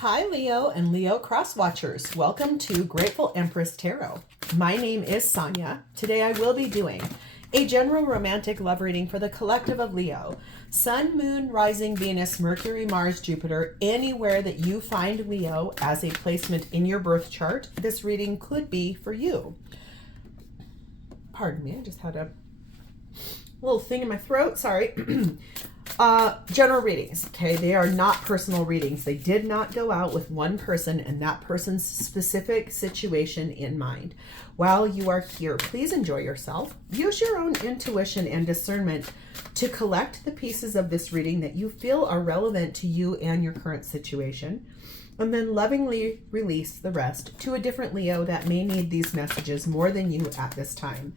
Hi Leo and Leo cross watchers. Welcome to Grateful Empress Tarot. My name is Sonia. Today I will be doing a general romantic love reading for the collective of Leo. Sun, Moon, Rising, Venus, Mercury, Mars, Jupiter, anywhere that you find Leo as a placement in your birth chart, this reading could be for you. Pardon me, I just had a little thing in my throat, sorry. General readings, okay? They are not personal readings. They did not go out with one person and that person's specific situation in mind. While you are here, please enjoy yourself. Use your own intuition and discernment to collect the pieces of this reading that you feel are relevant to you and your current situation, and then lovingly release the rest to a different Leo that may need these messages more than you at this time.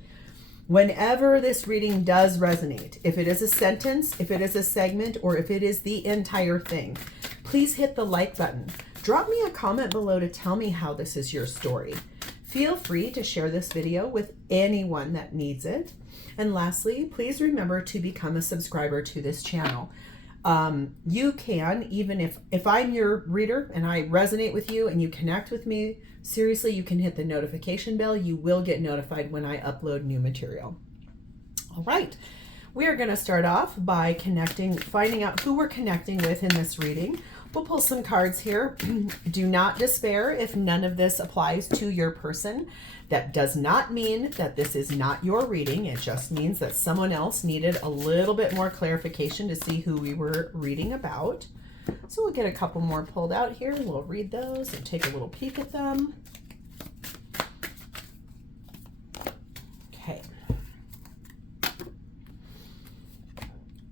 Whenever this reading does resonate, if it is a sentence, if it is a segment, or if it is the entire thing, please hit the like button. Drop me a comment below to tell me how this is your story. Feel free to share this video with anyone that needs it. And lastly, please remember to become a subscriber to this channel. You can, even if I'm your reader and I resonate with you and you connect with me, seriously, you can hit the notification bell. You will get notified when I upload new material. All right, we are going to start off by finding out who we're connecting with in this reading. We'll pull some cards here. Do not despair if none of this applies to your person. That does not mean that this is not your reading. It just means that someone else needed a little bit more clarification to see who we were reading about. So we'll get a couple more pulled out here. We'll read those and take a little peek at them. Okay.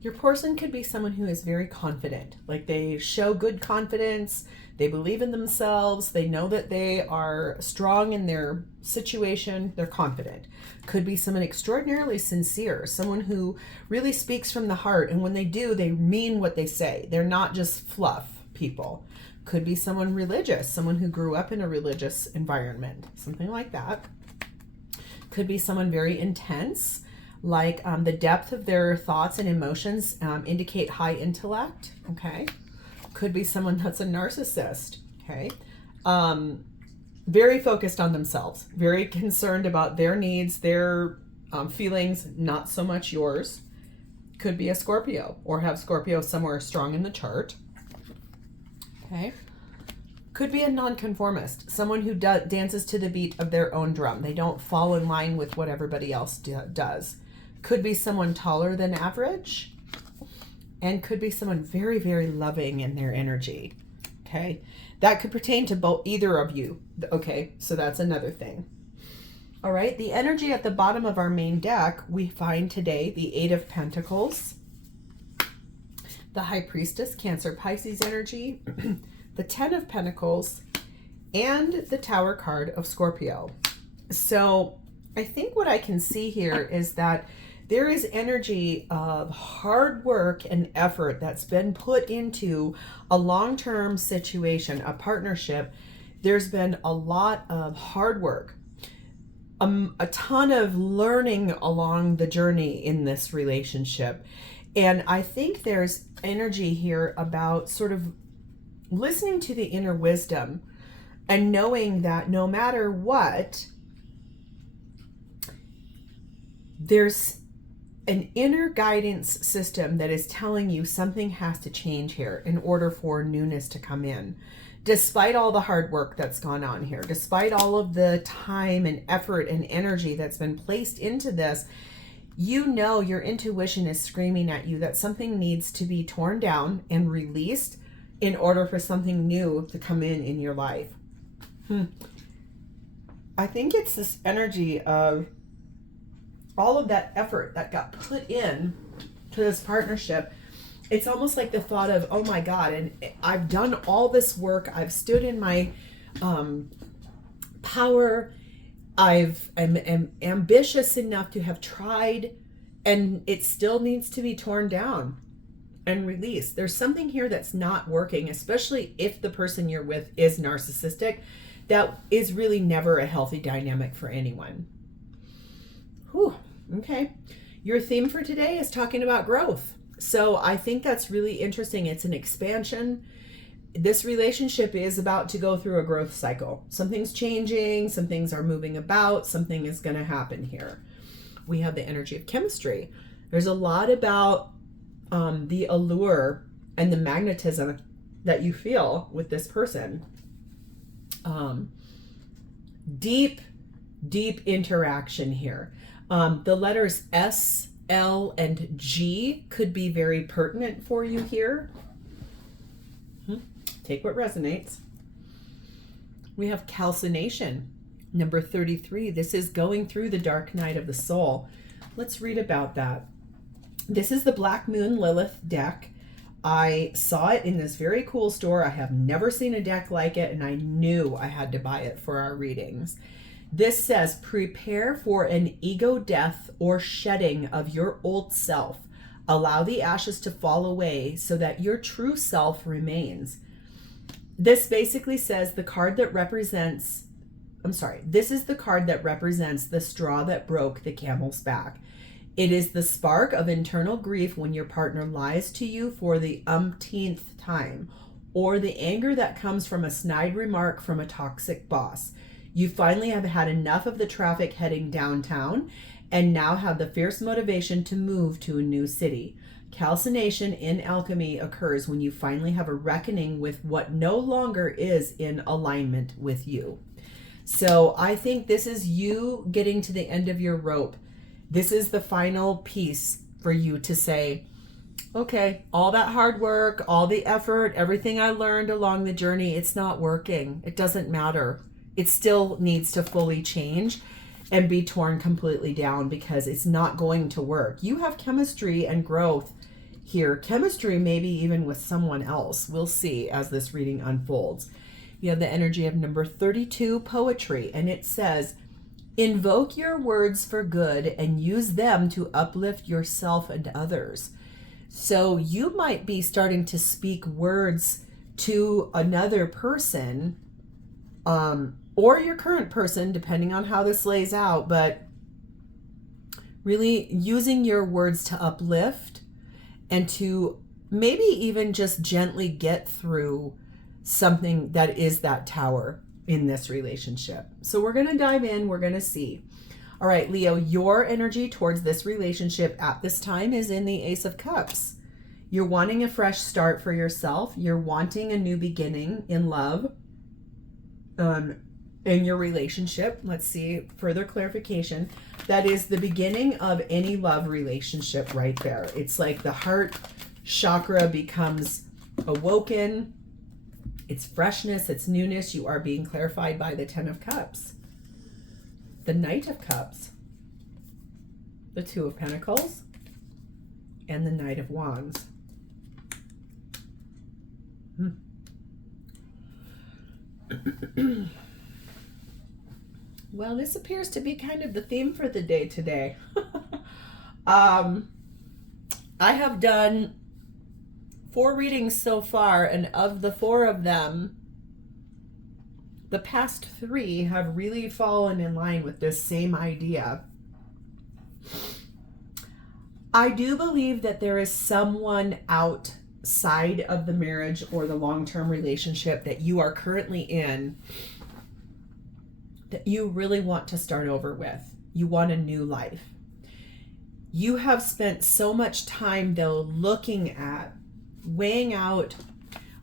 Your person could be someone who is very confident. Like they show good confidence. They believe in themselves. They know that they are strong in their situation. They're confident. Could be someone extraordinarily sincere, someone who really speaks from the heart. And when they do, they mean what they say. They're not just fluff people. Could be someone religious, someone who grew up in a religious environment, something like that. Could be someone very intense, like the depth of their thoughts and emotions indicate high intellect, okay? Could be someone that's a narcissist, okay? Very focused on themselves, very concerned about their needs, their feelings, not so much yours. Could be a Scorpio or have Scorpio somewhere strong in the chart, okay? Could be a nonconformist, someone who dances to the beat of their own drum. They don't fall in line with what everybody else does. Could be someone taller than average, and could be someone very, very loving in their energy, okay? That could pertain to either of you, okay? So that's another thing. All right, the energy at the bottom of our main deck, we find today the Eight of Pentacles, the High Priestess, Cancer, Pisces energy, the Ten of Pentacles, and the Tower card of Scorpio. So I think what I can see here is that there is energy of hard work and effort that's been put into a long-term situation, a partnership. There's been a lot of hard work, a ton of learning along the journey in this relationship. And I think there's energy here about sort of listening to the inner wisdom and knowing that no matter what, there's an inner guidance system that is telling you something has to change here in order for newness to come in. Despite all the hard work that's gone on here, despite all of the time and effort and energy that's been placed into this, you know your intuition is screaming at you that something needs to be torn down and released in order for something new to come in your life. I think it's this energy of all of that effort that got put in to this partnership. It's almost like the thought of, oh my God, and I've done all this work. I've stood in my power. I'm ambitious enough to have tried, and it still needs to be torn down and released. There's something here that's not working, especially if the person you're with is narcissistic. That is really never a healthy dynamic for anyone. Whew, okay. Your theme for today is talking about growth. So I think that's really interesting. It's an expansion. this relationship is about to go through a growth cycle. Something's changing, some things are moving about, something is going to happen here. We have the energy of chemistry. There's a lot about the allure and the magnetism that you feel with this person. Deep interaction here. The letters S, L, and G could be very pertinent for you here. Take what resonates. We have calcination, number 33. This is going through the dark night of the soul. Let's read about that. This is the Black Moon Lilith deck. I saw it in this very cool store. I have never seen a deck like it, and I knew I had to buy it for our readings. This says, prepare for an ego death or shedding of your old self. Allow the ashes to fall away so that your true self remains. This basically says the card that represents, this is the card that represents the straw that broke the camel's back. It is the spark of internal grief when your partner lies to you for the umpteenth time, or the anger that comes from a snide remark from a toxic boss. You finally have had enough of the traffic heading downtown and now have the fierce motivation to move to a new city. Calcination in alchemy occurs when you finally have a reckoning with what no longer is in alignment with you. So I think this is you getting to the end of your rope. This is the final piece for you to say, okay, all that hard work, all the effort, everything I learned along the journey, it's not working. It doesn't matter. It still needs to fully change and be torn completely down because it's not going to work. You have chemistry and growth here. Chemistry maybe even with someone else. We'll see as this reading unfolds. You have the energy of number 32, poetry, and it says, invoke your words for good and use them to uplift yourself and others. So you might be starting to speak words to another person, or your current person, depending on how this lays out, but really using your words to uplift and to maybe even just gently get through something that is that tower in this relationship. So we're going to dive in. We're going to see. All right, Leo, your energy towards this relationship at this time is in the Ace of Cups. You're wanting a fresh start for yourself. You're wanting a new beginning in love. In your relationship. Let's see further clarification. That is the beginning of any love relationship right there. It's like the heart chakra becomes awoken. It's freshness, it's newness. You are being clarified by the 10 of Cups, the Knight of Cups, the 2 of Pentacles, and the Knight of Wands. Well, this appears to be kind of the theme for the day today. I have done 4 readings so far, and of the 4 of them, the past 3 have really fallen in line with this same idea. I do believe that there is someone outside of the marriage or the long-term relationship that you are currently in that you really want to start over with. You want a new life. You have spent so much time, though, looking at, weighing out,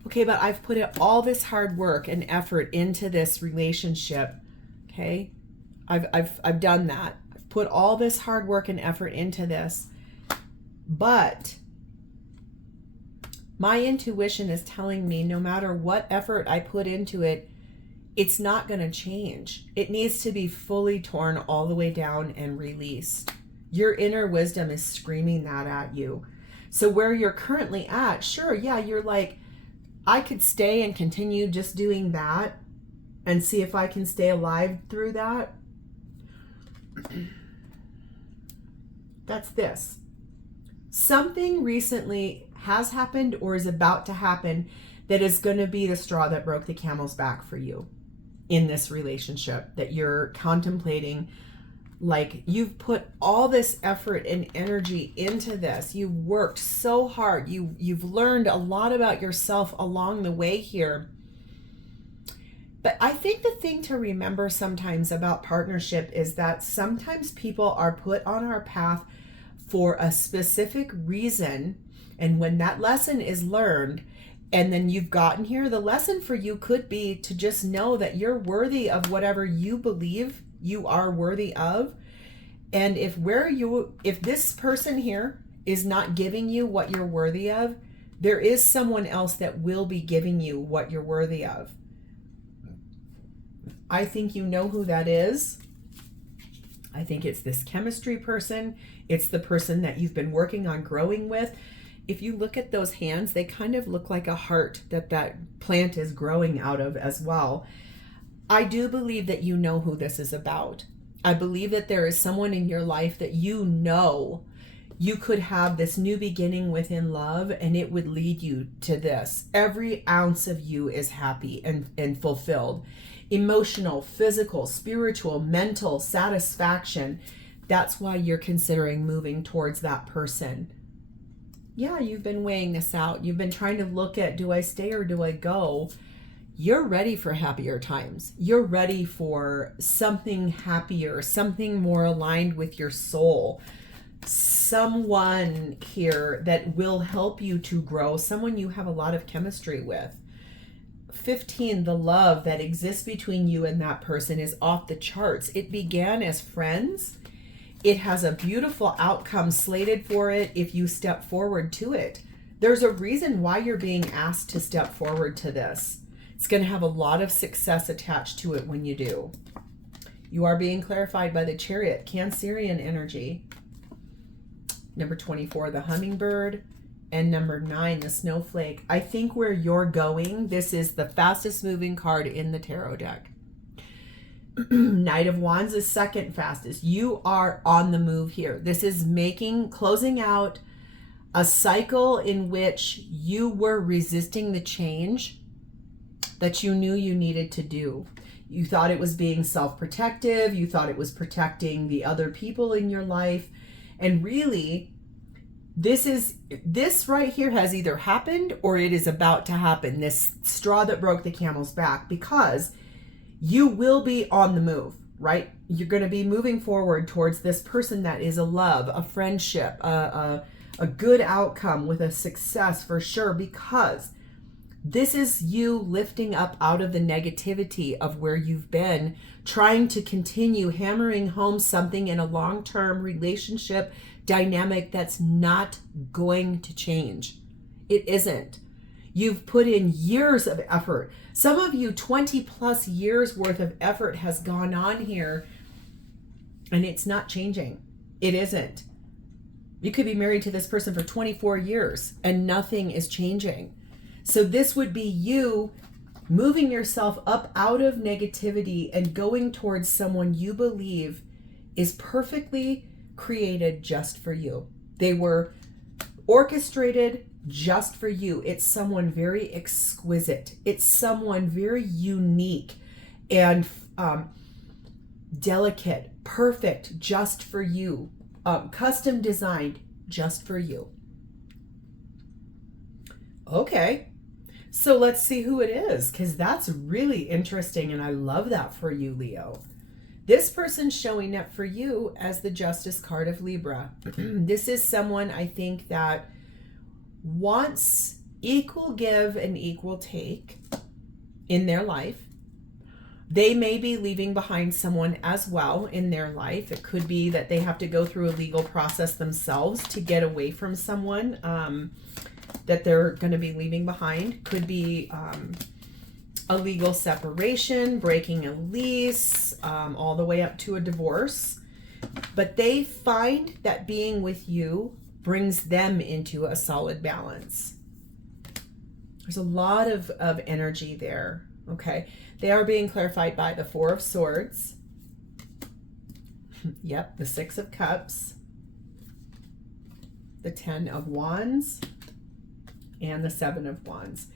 okay, but I've put all this hard work and effort into this relationship, okay? I've done that. I've put all this hard work and effort into this, but my intuition is telling me no matter what effort I put into it, it's not going to change. It needs to be fully torn all the way down and released. Your inner wisdom is screaming that at you. So where you're currently at, sure, yeah, you're like, I could stay and continue just doing that and see if I can stay alive through that. That's this. Something recently has happened or is about to happen that is going to be the straw that broke the camel's back for you in this relationship that you're contemplating Like, you've put all this effort and energy into this. You've worked so hard. You've learned a lot about yourself along the way here. But I think the thing to remember sometimes about partnership is that sometimes people are put on our path for a specific reason. And when that lesson is learned, and then you've gotten here, the lesson for you could be to just know that you're worthy of whatever you believe you are worthy of. And if this person here is not giving you what you're worthy of, there is someone else that will be giving you what you're worthy of. I think you know who that is. I think it's this chemistry person. It's the person that you've been working on growing with. If you look at those hands, they kind of look like a heart that plant is growing out of as well. I do believe that you know who this is about. I believe that there is someone in your life that you know you could have this new beginning within love, and it would lead you to this. Every ounce of you is happy and fulfilled. Emotional, physical, spiritual, mental satisfaction. That's why you're considering moving towards that person. Yeah, you've been weighing this out. You've been trying to look at, do I stay or do I go? You're ready for happier times. You're ready for something happier, something more aligned with your soul. Someone here that will help you to grow, someone you have a lot of chemistry with. 15, the love that exists between you and that person is off the charts. It began as friends. It has a beautiful outcome slated for it if you step forward to it. There's a reason why you're being asked to step forward to this. It's going to have a lot of success attached to it when you do. You are being clarified by the Chariot, Cancerian energy. Number 24, the Hummingbird. And number 9, the Snowflake. I think where you're going, this is the fastest moving card in the tarot deck. Knight of Wands is second fastest. You are on the move here. This is closing out a cycle in which you were resisting the change that you knew you needed to do. You thought it was being self-protective. You thought it was protecting the other people in your life. And really, this right here has either happened or it is about to happen. This straw that broke the camel's back, because you will be on the move, right? You're going to be moving forward towards this person that is a love, a friendship, a good outcome with a success for sure, because this is you lifting up out of the negativity of where you've been, trying to continue hammering home something in a long-term relationship dynamic that's not going to change. It isn't. You've put in years of effort. Some of you, 20 plus years worth of effort has gone on here, and it's not changing. It isn't. You could be married to this person for 24 years and nothing is changing. So this would be you moving yourself up out of negativity and going towards someone you believe is perfectly created just for you. They were orchestrated just for you. It's someone very exquisite. It's someone very unique and delicate, perfect just for you, custom designed just for you. Okay, so let's see who it is, because that's really interesting and I love that for you, Leo. This person's showing up for you as the Justice card of Libra. This is someone I think that wants equal give and equal take in their life. They may be leaving behind someone as well in their life. It could be that they have to go through a legal process themselves to get away from someone that they're going to be leaving behind. Could be a legal separation, breaking a lease, all the way up to a divorce. But they find that being with you brings them into a solid balance. There's a lot of energy there, okay? They are being clarified by the Four of Swords. Yep, the Six of Cups, the Ten of Wands, and the Seven of Wands.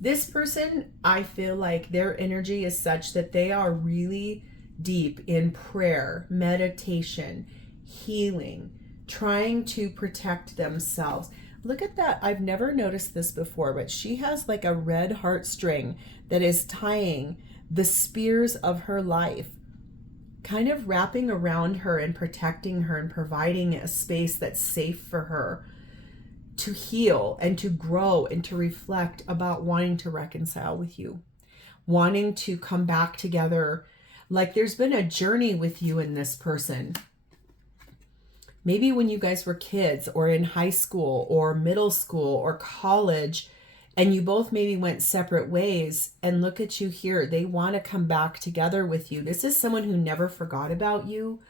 This person, I feel like their energy is such that they are really deep in prayer, meditation, healing, trying to protect themselves. Look at that. I've never noticed this before, but she has like a red heartstring that is tying the spears of her life, kind of wrapping around her and protecting her and providing a space that's safe for her to heal and to grow and to reflect about wanting to reconcile with you, wanting to come back together. Like there's been a journey with you and this person. Maybe when you guys were kids or in high school or middle school or college, and you both maybe went separate ways, and look at you here. They want to come back together with you. This is someone who never forgot about you.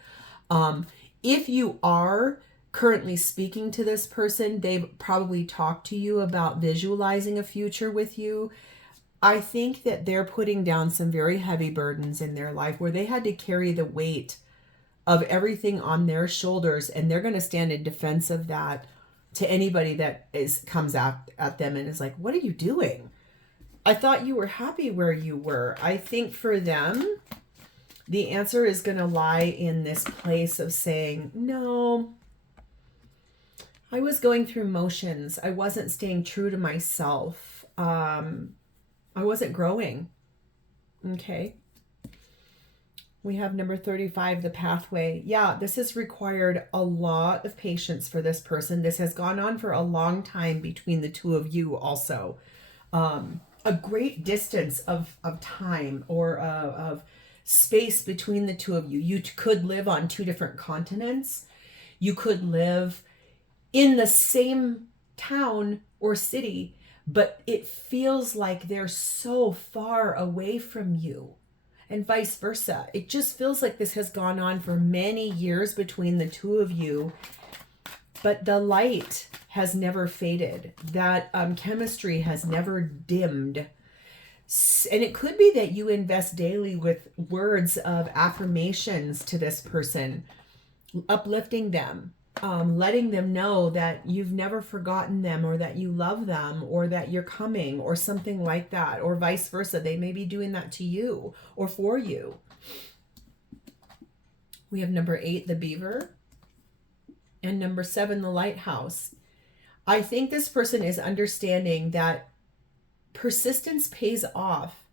If you are currently speaking to this person, they've probably talked to you about visualizing a future with you. I think that they're putting down some very heavy burdens in their life where they had to carry the weight of everything on their shoulders, and they're going to stand in defense of that to anybody that comes at them and is like, what are you doing? I thought you were happy where you were. I think for them, the answer is going to lie in this place of saying, no, I was going through motions. I wasn't staying true to myself. I wasn't growing. Okay. We have number 35, the pathway. Yeah, this has required a lot of patience for this person. This has gone on for a long time between the two of you also. A great distance of time or of space between the two of you. You could live on two different continents. You could live in the same town or city, but it feels like they're so far away from you. And vice versa. It just feels like this has gone on for many years between the two of you, but the light has never faded. That chemistry has never dimmed. And it could be that you invest daily with words of affirmations to this person, uplifting them, letting them know that you've never forgotten them, or that you love them, or that you're coming, or something like that, or vice versa. They may be doing that to you or for you. We have number 8, the beaver, and number 7, the lighthouse. I think this person is understanding that persistence pays off.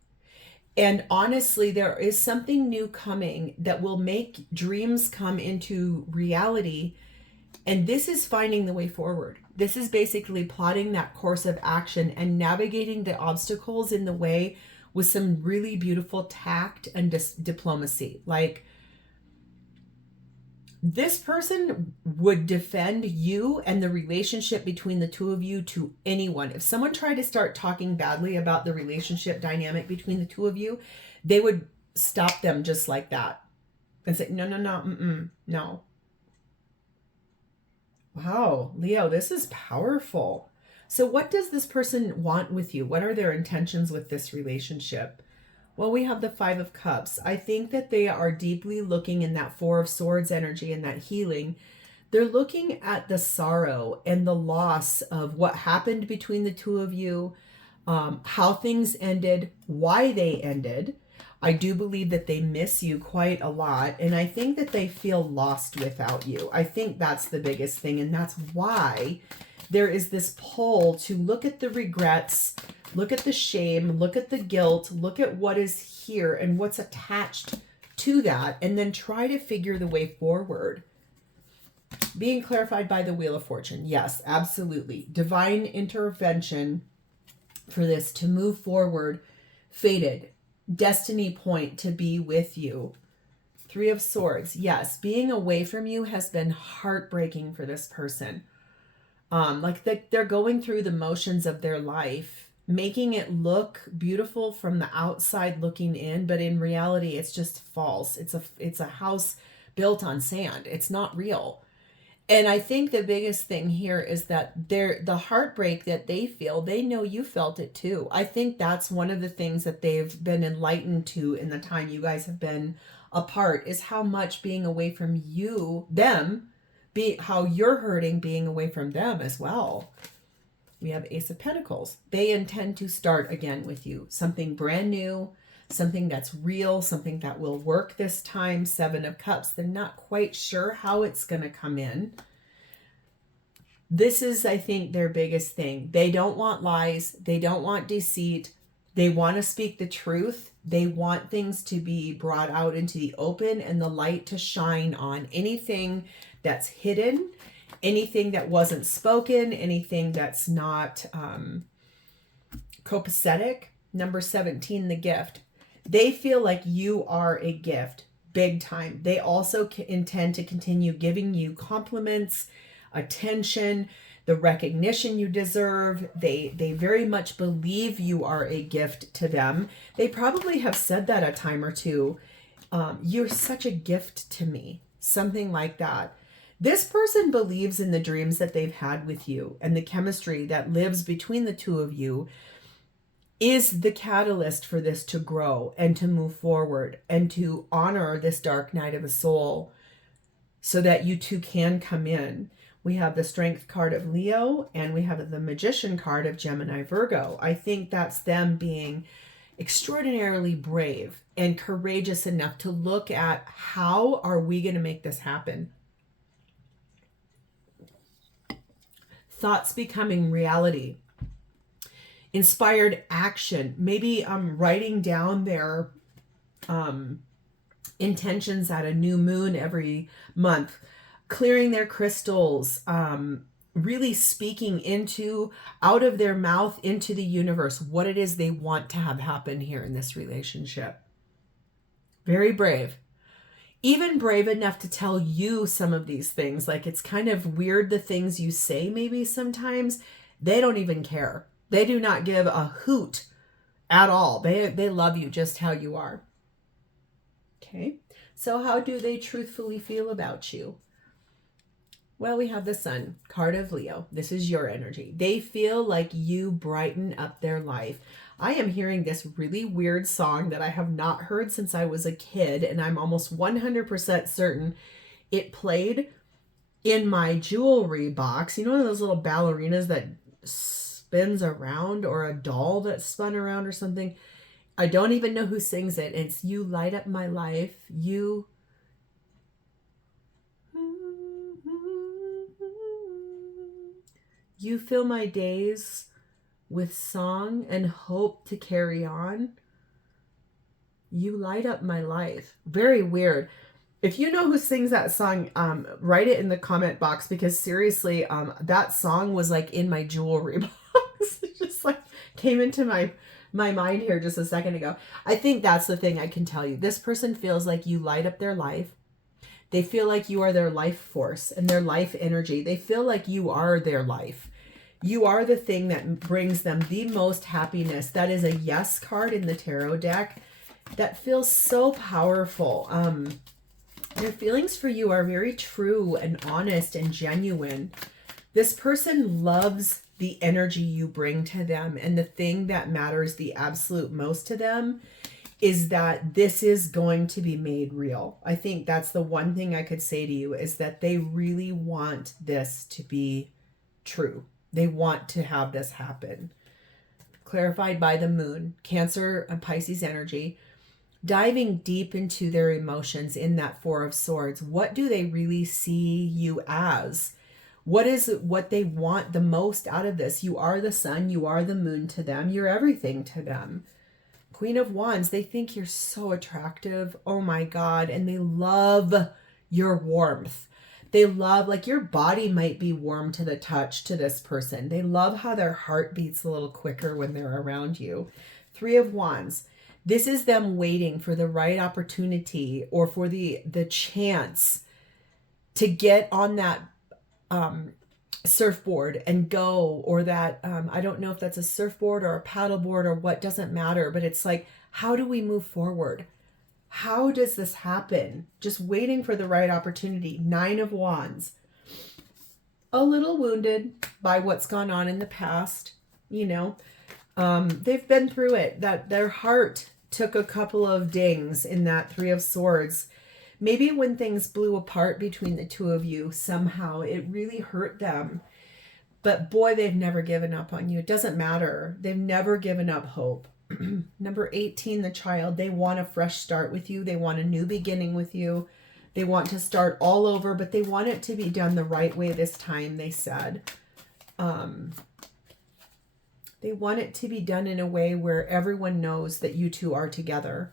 And honestly, there is something new coming that will make dreams come into reality. And this is finding the way forward. This is basically plotting that course of action and navigating the obstacles in the way with some really beautiful tact and diplomacy. Like, this person would defend you and the relationship between the two of you to anyone. If someone tried to start talking badly about the relationship dynamic between the two of you, they would stop them just like that and say, no, no. Wow, Leo, this is powerful. So what does this person want with you? What are their intentions with this relationship? Well, we have the 5 of Cups. I think that they are deeply looking in that 4 of Swords energy and that healing. They're looking at the sorrow and the loss of what happened between the two of you, how things ended, why they ended. I do believe that they miss you quite a lot, and I think that they feel lost without you. I think that's the biggest thing, and that's why there is this pull to look at the regrets, look at the shame, look at the guilt, look at what is here and what's attached to that, and then try to figure the way forward. Being clarified by the Wheel of Fortune. Yes, absolutely. Divine intervention for this to move forward. Fated. Destiny point to be with you. 3 of Swords. Yes, being away from you has been heartbreaking for this person. They're going through the motions of their life, making it look beautiful from the outside looking in, but in reality, it's just false. It's a house built on sand. It's not real. And I think the biggest thing here is that the heartbreak that they feel, they know you felt it too. I think that's one of the things that they've been enlightened to in the time you guys have been apart, is how much being away from how you're hurting being away from them as well. We have Ace of Pentacles. They intend to start again with you. Something brand new, something that's real, something that will work this time. 7 of Cups. They're not quite sure how it's going to come in. This is, I think, their biggest thing. They don't want lies. They don't want deceit. They want to speak the truth. They want things to be brought out into the open and the light to shine on anything that's hidden, anything that wasn't spoken, anything that's not copacetic. Number 17, the gift. They feel like you are a gift, big time. They also intend to continue giving you compliments, attention, the recognition you deserve. They very much believe you are a gift to them. They probably have said that a time or two. You're such a gift to me. Something like that. This person believes in the dreams that they've had with you, and the chemistry that lives between the two of you is the catalyst for this to grow and to move forward and to honor this dark night of a soul so that you two can come in. We have the Strength card of Leo, and we have the Magician card of Gemini Virgo. I think that's them being extraordinarily brave and courageous enough to look at how are we going to make this happen. Thoughts becoming reality. Inspired action. Maybe writing down their intentions at a new moon every month. Clearing their crystals. Really speaking out of their mouth into the universe what it is they want to have happen here in this relationship. Very brave. Even brave enough to tell you some of these things. Like, it's kind of weird the things you say maybe sometimes. They don't even care. They do not give a hoot at all. They love you just how you are. Okay. So how do they truthfully feel about you? Well, we have the Sun, card of Leo. This is your energy. They feel like you brighten up their life. I am hearing this really weird song that I have not heard since I was a kid, and I'm almost 100% certain it played in my jewelry box. You know, one of those little ballerinas that spins around, or a doll that spun around or something? I don't even know who sings it. It's "You Light Up My Life." You fill my days with song and hope to carry on. You light up my life. Very weird. If you know who sings that song, write it in the comment box, because seriously, that song was like in my jewelry box. It just like came into my mind here just a second ago. I think that's the thing I can tell you. This person feels like you light up their life. They feel like you are their life force and their life energy. They feel like you are their life. You are the thing that brings them the most happiness. That is a Yes card in the tarot deck. That feels so powerful. Their feelings for you are very true and honest and genuine. This person loves the energy you bring to them. And the thing that matters the absolute most to them is that this is going to be made real. I think that's the one thing I could say to you, is that they really want this to be true. They want to have this happen. Clarified by the moon, Cancer and Pisces energy, diving deep into their emotions in that Four of Swords. What do they really see you as? What is it, what they want the most out of this? You are the sun, you are the moon to them, you're everything to them. Queen of Wands, they think you're so attractive. Oh my God. And they love your warmth. They love, like, your body might be warm to the touch to this person. They love how their heart beats a little quicker when they're around you. Three of Wands. This is them waiting for the right opportunity, or for the chance to get on that surfboard and go, or that, I don't know if that's a surfboard or a paddleboard or what, doesn't matter, but it's like, how do we move forward? How does this happen? Just waiting for the right opportunity. Nine of Wands. A little wounded by what's gone on in the past. You know, they've been through it. That their heart took a couple of dings in that Three of Swords. Maybe when things blew apart between the two of you, somehow it really hurt them. But boy, they've never given up on you. It doesn't matter. They've never given up hope. Number 18, the child. They want a fresh start with you. They want a new beginning with you. They want to start all over, but they want it to be done the right way this time, they said. They want it to be done in a way where everyone knows that you two are together.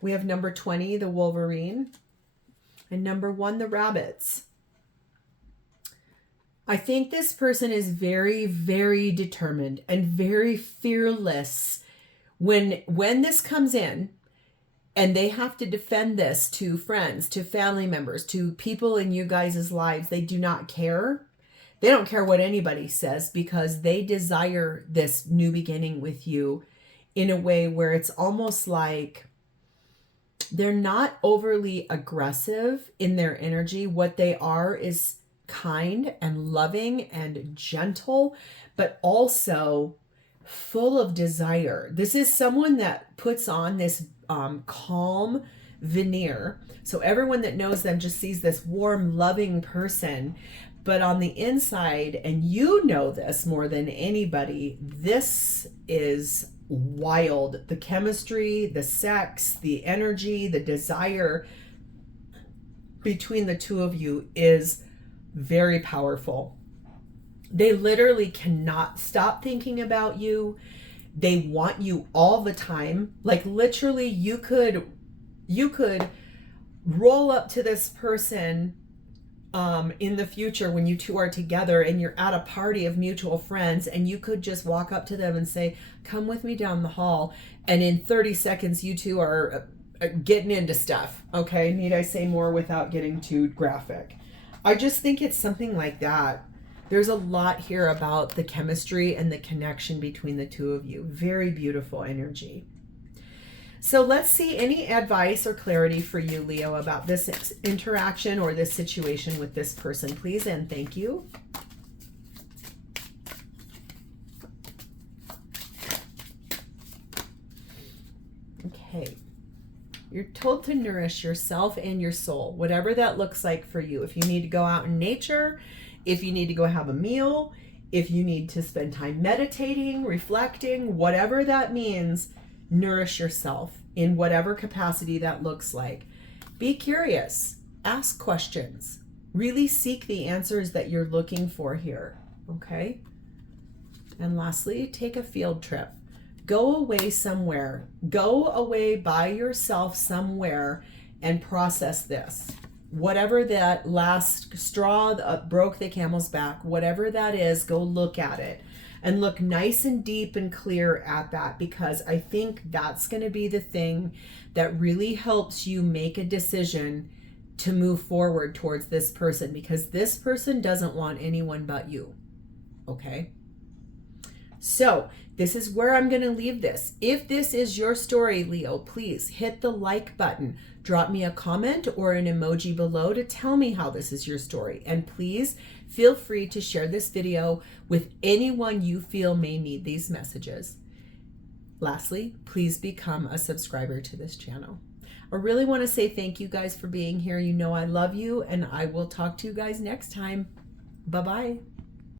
We have number 20, the Wolverine. And number 1, the Rabbits. I think this person is very, very determined and very fearless. When this comes in and they have to defend this to friends, to family members, to people in you guys' lives, they do not care. They don't care what anybody says because they desire this new beginning with you in a way where it's almost like they're not overly aggressive in their energy. What they are is kind and loving and gentle, but also full of desire. This is someone that puts on this calm veneer. So everyone that knows them just sees this warm, loving person. But on the inside, and you know this more than anybody, this is wild. The chemistry, the sex, the energy, the desire between the two of you is very powerful. They literally cannot stop thinking about you. They want you all the time. Like literally you could roll up to this person in the future when you two are together and you're at a party of mutual friends, and you could just walk up to them and say, come with me down the hall, and in 30 seconds you two are getting into stuff. Okay, need I say more without getting too graphic? I just think it's something like that. There's a lot here about the chemistry and the connection between the two of you. Very beautiful energy. So let's see any advice or clarity for you, Leo, about this interaction or this situation with this person, please, and thank you. Okay. You're told to nourish yourself and your soul, whatever that looks like for you. If you need to go out in nature, if you need to go have a meal, if you need to spend time meditating, reflecting, whatever that means, nourish yourself in whatever capacity that looks like. Be curious, ask questions, really seek the answers that you're looking for here, okay? And lastly, take a field trip. Go away somewhere. Go away by yourself somewhere and process this. Whatever that last straw that broke the camel's back, whatever that is, go look at it. And look nice and deep and clear at that, because I think that's going to be the thing that really helps you make a decision to move forward towards this person, because this person doesn't want anyone but you. Okay? So this is where I'm going to leave this. If this is your story, Leo, please hit the like button. Drop me a comment or an emoji below to tell me how this is your story. And please feel free to share this video with anyone you feel may need these messages. Lastly, please become a subscriber to this channel. I really want to say thank you guys for being here. You know I love you, and I will talk to you guys next time. Bye-bye.